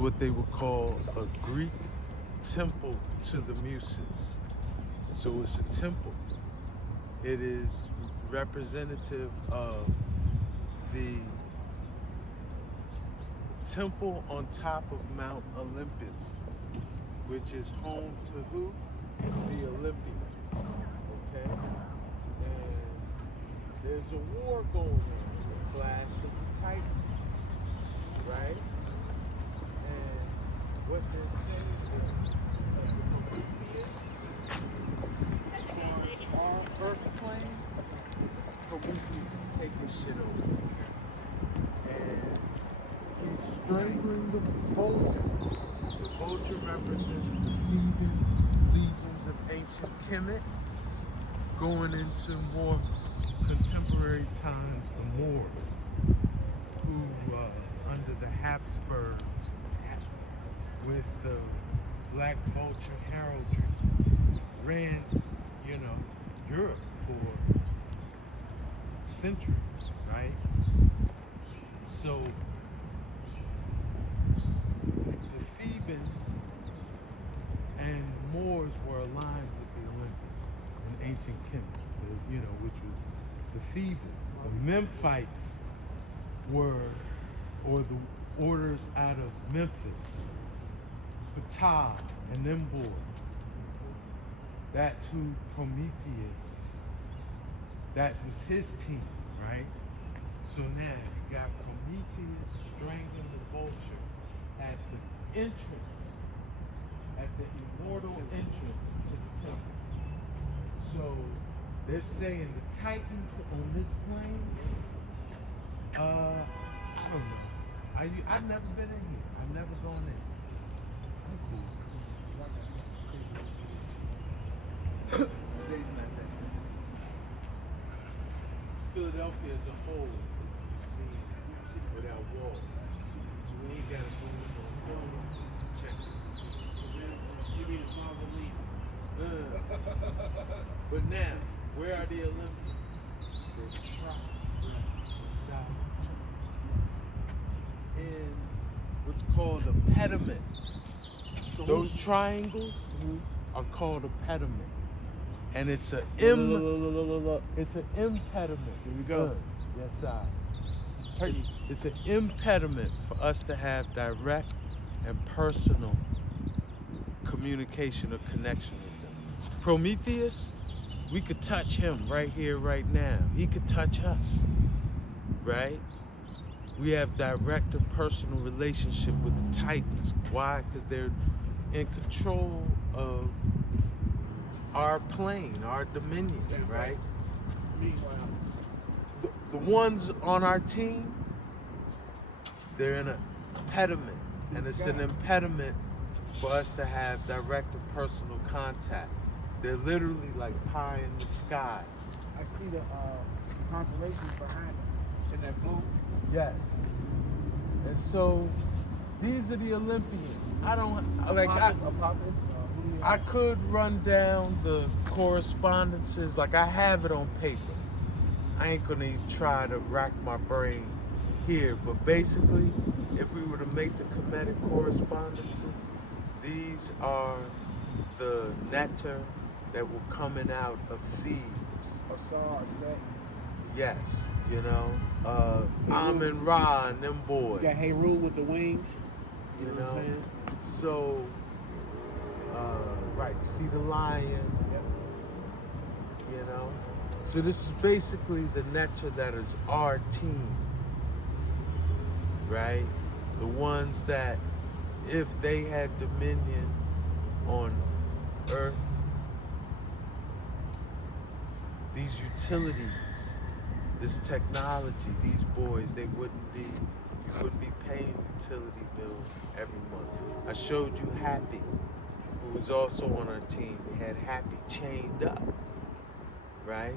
what they would call a Greek temple to the Muses. So it's a temple. It is representative of the temple on top of Mount Olympus, which is home to who? The Olympians, okay? And there's a war going on, the clash of the Titans, right? And what they're saying is the prometheus, as far as our Earth plane, Prometheus is taking shit over. And he's strangling the vulture. The vulture represents the Theban legions of ancient Kemet. Going into more contemporary times, the Moors, who under the Habsburgs, with the black vulture heraldry, ran, Europe for centuries, right? So the Thebans and Moors were aligned with the Olympians in ancient Kemet, which was the Thebans. The Memphites were, or the orders out of Memphis, Ptah and them boys. That's who Prometheus, that was his team, right? So now you got Prometheus strangling the vulture at the entrance, at the immortal entrance to the temple. So they're saying the Titans on this plane, I don't know. I've never been in here. I've never gone in. I'm cool. Today's not that nice. Philadelphia as a whole is a museum without walls. So we ain't got to go in on walls to check the museum. You mean a mausoleum? But now, where are the Olympians? They're trapped inside in what's called a pediment. So Those triangles are called a pediment. And it's an It's it's an impediment. Here we go. Yes, sir. It's an impediment for us to have direct and personal communication or connection with them. Prometheus, we could touch him right here, right now. He could touch us, right? We have direct and personal relationship with the Titans. Why? Because they're in control of our plane, our dominion, right? Meanwhile, The ones on our team, they're in a pediment, and it's an impediment for us to have direct and personal contact. They're literally like pie in the sky. I see the constellations behind them in that blue. Yes. And so these are the Olympians. I don't like Apophis, I could run down the correspondences, like I have it on paper. I ain't gonna even try to rack my brain here, but basically, if we were to make the Kemetic correspondences, these are the nectar that were coming out of Thebes. a saw, a set. Yes, Amun Ra and them boys. You got Heru with the wings. You know what I'm saying? So, right, see the lion, Yep. So this is basically the nectar that is our team, right? The ones that, if they had dominion on Earth, these utilities, this technology, these boys, you wouldn't be paying utility bills every month. I showed you Hapi, who was also on our team. They had Hapi chained up, right?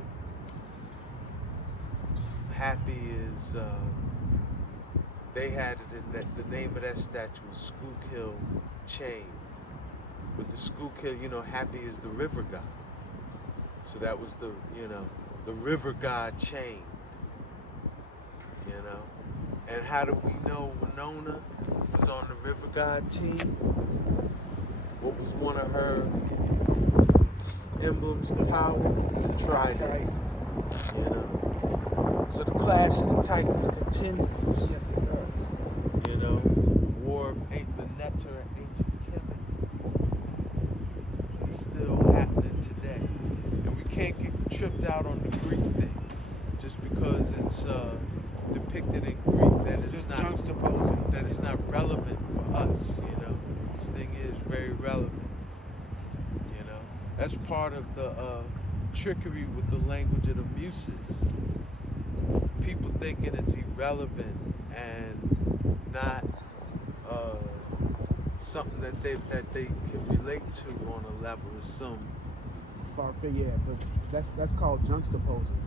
Hapi is, they had it in that, the name of that statue was Schuylkill chained. With the Schuylkill, Hapi is the river god. So that was the river god chained, And how do we know Winona was on the river god team, what was one of her emblems of power? The trident. You know? So the clash of the titans continues. Yes, it does. You know? War of the Neter and ancient Kemet. It's still happening today. And we can't get tripped out on the Greek thing just because it's depicted in Greek that it's Just not juxtaposing. that it's not relevant for us, you know. This thing is very relevant. You know. That's part of the trickery with the language of the Muses. People thinking it's irrelevant and not something that they can relate to on a level of some. Yeah, but that's called juxtaposing.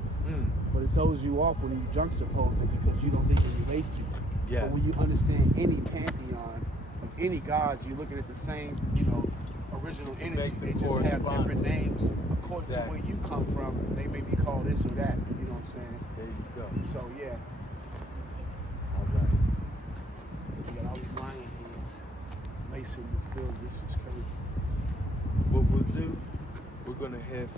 But it throws you off when you juxtapose it because you don't think it relates to you. Yeah. But when you understand any pantheon of any gods, you're looking at the same, original energy. They just have different names according to where you come from. They may be called this or that. You know what I'm saying? There you go. So yeah. All right. You got all these lion heads lacing this building. This is crazy. What we'll do, we're gonna have